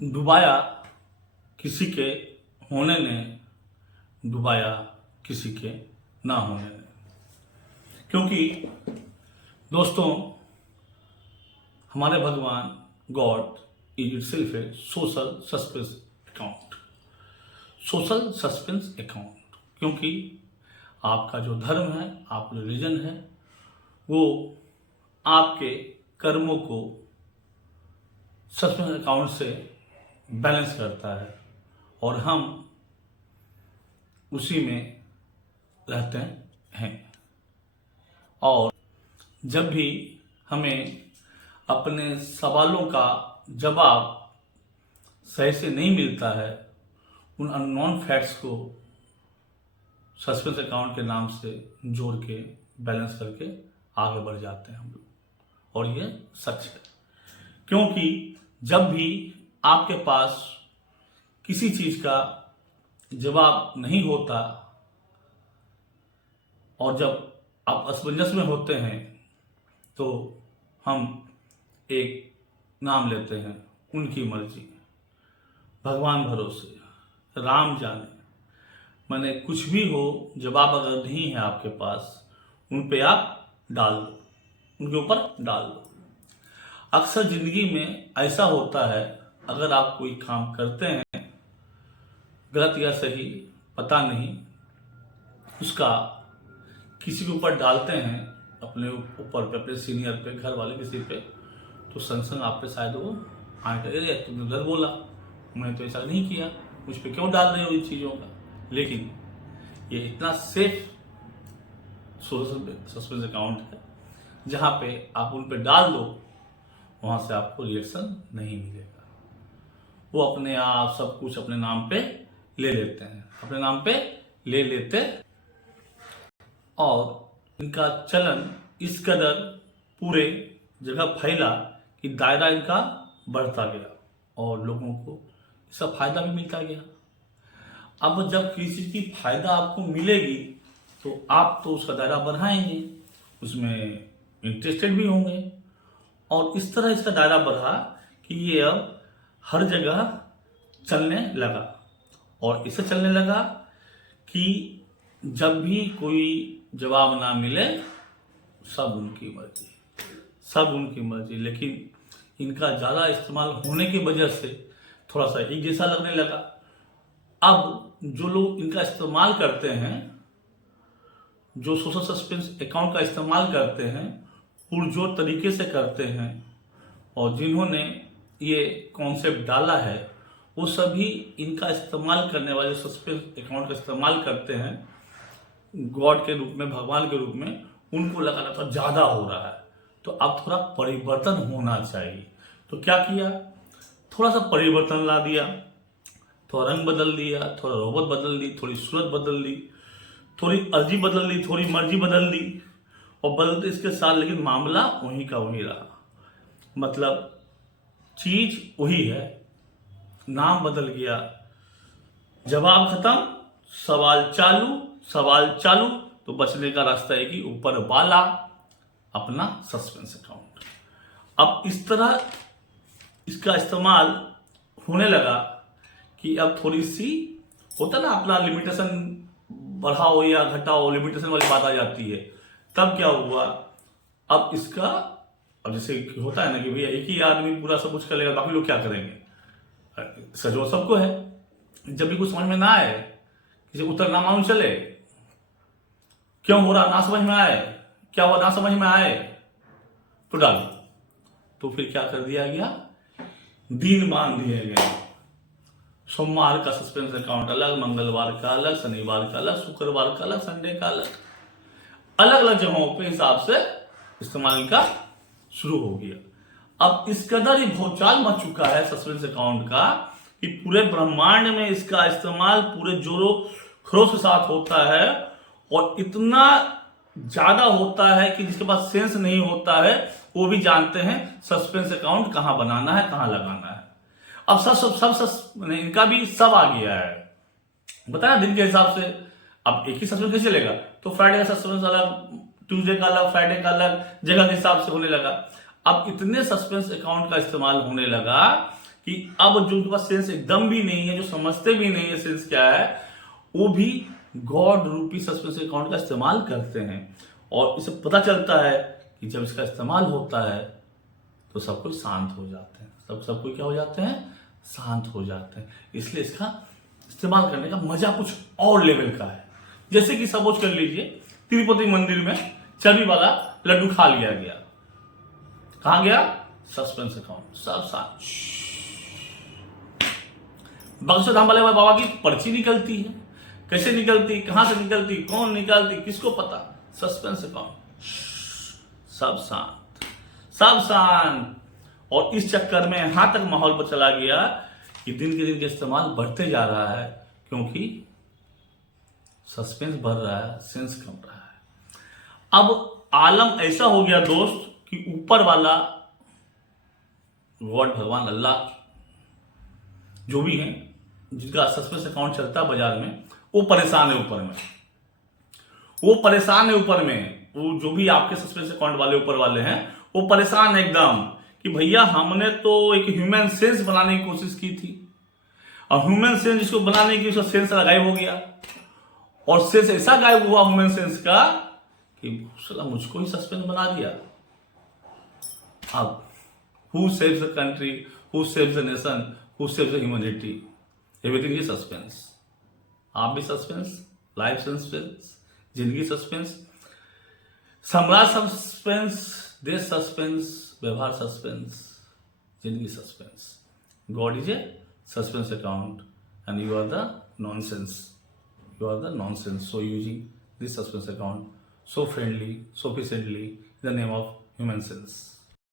डुबाया किसी के होने ने, डुबाया किसी के ना होने ने। क्योंकि दोस्तों, हमारे भगवान God is itself A social suspense account. Social suspense account, क्योंकि आपका जो धर्म है, आपका रिलीजन है, वो आपके कर्मों को सस्पेंस अकाउंट से बैलेंस करता है और हम उसी में रहते हैं। और जब भी हमें अपने सवालों का जवाब सही से नहीं मिलता है, उन अननोन फैक्ट्स को सस्पेंस अकाउंट के नाम से जोड़ के बैलेंस करके आगे बढ़ जाते हैं हम लोग। और ये सच है, क्योंकि जब भी आपके पास किसी चीज का जवाब नहीं होता और जब आप असमंजस में होते हैं, तो हम एक नाम लेते हैं, उनकी मर्जी, भगवान भरोसे, राम जाने। माने कुछ भी हो, जवाब अगर नहीं है आपके पास, उन पे आप डाल दो, उनके ऊपर डाल दो। अक्सर जिंदगी में ऐसा होता है, अगर आप कोई काम करते हैं, गलत या सही पता नहीं, उसका किसी के ऊपर डालते हैं, अपने ऊपर पे, अपने सीनियर पे, घर वाले किसी पे, तो संग संग आप पे शायद वो आए, अरे तुमने गलत बोला, मैंने तो ऐसा नहीं किया, मुझ पे क्यों डाल रहे हो इन चीज़ों का। लेकिन ये इतना सेफ सोशल सस्पेंस अकाउंट है, जहाँ पे आप उन पे डाल दो, वहाँ से आपको रिएक्शन नहीं मिलेगा। वो अपने आप सब कुछ अपने नाम पे ले लेते हैं, अपने नाम पे ले लेते, और इनका चलन इस कदर पूरे जगह फैला कि दायरा इनका बढ़ता गया और लोगों को इसका फायदा भी मिलता गया। अब जब किसी चीज की फायदा आपको मिलेगी, तो आप तो उसका दायरा बढ़ाएंगे, उसमें इंटरेस्टेड भी होंगे, और इस तरह इसका दायरा बढ़ा कि ये अब हर जगह चलने लगा। और इससे चलने लगा कि जब भी कोई जवाब ना मिले, सब उनकी मर्जी, सब उनकी मर्जी। लेकिन इनका ज़्यादा इस्तेमाल होने की वजह से थोड़ा सा एक जैसा लगने लगा। अब जो लोग इनका इस्तेमाल करते हैं, जो सोशल सस्पेंस अकाउंट का इस्तेमाल करते हैं, पुरजोर तरीके से करते हैं, और जिन्होंने ये कॉन्सेप्ट डाला है, वो सभी इनका इस्तेमाल करने वाले सस्पेंस अकाउंट का इस्तेमाल करते हैं गॉड के रूप में, भगवान के रूप में। उनको लगा था ज़्यादा हो रहा है, तो अब थोड़ा परिवर्तन होना चाहिए। तो क्या किया, थोड़ा सा परिवर्तन ला दिया, थोड़ा रंग बदल दिया, थोड़ा रोबत बदल दी, थोड़ी सूरत बदल दी, थोड़ी अर्जी बदल दी, थोड़ी मर्जी बदल दी, और बदलते इसके साथ, लेकिन मामला वहीं का वहीं रहा। मतलब चीज वही है, नाम बदल गया, जवाब खत्म, सवाल चालू, सवाल चालू। तो बचने का रास्ता है कि ऊपर वाला अपना सस्पेंस अकाउंट। अब इस तरह इसका इस्तेमाल होने लगा कि अब थोड़ी सी होता ना, अपना लिमिटेशन बढ़ाओ या घटाओ, लिमिटेशन वाली बात आ जाती है। तब क्या हुआ, अब इसका, अब जैसे होता है ना कि भैया एक ही आदमी पूरा सब कुछ कर लेगा, बाकी लोग क्या करेंगे, सजो सबको है। जब भी कुछ समझ में ना आए, किसी उत्तर ना मालूम चले, क्यों हो रहा ना समझ में आए, क्या हुआ ना समझ में आए, तो डालो। तो फिर क्या कर दिया गया, दिन बांध दिए गए। सोमवार का सस्पेंस अकाउंट अलग, मंगलवार का अलग, शनिवार का अलग, शुक्रवार का अलग, संडे का अलग, अलग अलग जगहों पे हिसाब से इस्तेमाल का शुरू हो गया। अब इस कदर ही भौचाल मच चुका है सस्पेंस अकाउंट का कि पूरे ब्रह्मांड में इसका इस्तेमाल पूरे जोरों खरोश के साथ होता है, और इतना ज्यादा होता है कि जिसके पास सेंस नहीं होता है, वो भी जानते हैं सस्पेंस अकाउंट कहां बनाना है, कहां लगाना है। अब सब इनका भी सब आ गया है, बताया दिन के हिसाब से। अब एक ही सस्पेंस कैसे चलेगा, तो फ्राइडे का सस्पेंस अलग, ट्यूसडे का अलग, फ्राइडे का अलग, जगह के हिसाब से होने लगा। अब इतने सस्पेंस अकाउंट का इस्तेमाल होने लगा कि अब जो उनके पास सेंस एकदम भी नहीं है, जो समझते भी नहीं है सेंस क्या है, वो भी गॉड रूपी सस्पेंस अकाउंट का इस्तेमाल करते हैं। और इसे पता चलता है कि जब इसका इस्तेमाल होता है तो सब कुछ शांत हो जाते हैं, सब कुछ क्या हो जाते हैं, शांत हो जाते हैं। इसलिए इसका इस्तेमाल करने का मजा कुछ और लेवल का है। जैसे कि सपोज कर लीजिए तिरुपति मंदिर में चर्बी वाला लड्डू खा लिया गया, कहा गया, सस्पेंस अकाउंट, सब शांत। बक्सर धाम वाले बाबा की पर्ची निकलती है, कैसे निकलती, कहां से निकलती, कौन निकालती, किसको पता, सस्पेंस अकाउंट, सब शांत, सब शांत। और इस चक्कर में यहां तक माहौल पर चला गया कि दिन के दिन का इस्तेमाल बढ़ते जा रहा है, क्योंकि सस्पेंस बढ़ रहा है, सेंस कम रहा है। अब आलम ऐसा हो गया दोस्त कि ऊपर वाला गॉड, भगवान, अल्लाह, जो भी है जिनका सस्पेंस अकाउंट चलता है बाजार में, वो परेशान है ऊपर में, वो परेशान है ऊपर में। वो जो भी आपके सस्पेंस अकाउंट वाले ऊपर वाले हैं वो परेशान है एकदम कि भैया हमने तो एक ह्यूमन सेंस बनाने की कोशिश की थी, और ह्यूमन सेंस जिसको बनाने की, उसका सेंस गायब हो गया, और सेंस ऐसा गायब हुआ ह्यूमन सेंस का कि मुझको ही सस्पेंस बना दिया। अब who saves the country, who saves the nation, who saves the humanity, everything is suspense. आप भी सस्पेंस, लाइफ सस्पेंस, जिंदगी सस्पेंस, सम्राट सस्पेंस, देश सस्पेंस, व्यवहार सस्पेंस, जिंदगी suspense. God is a suspense account and you are the nonsense, you are the nonsense, so using this suspense account so friendly, sufficiently in the name of human sense.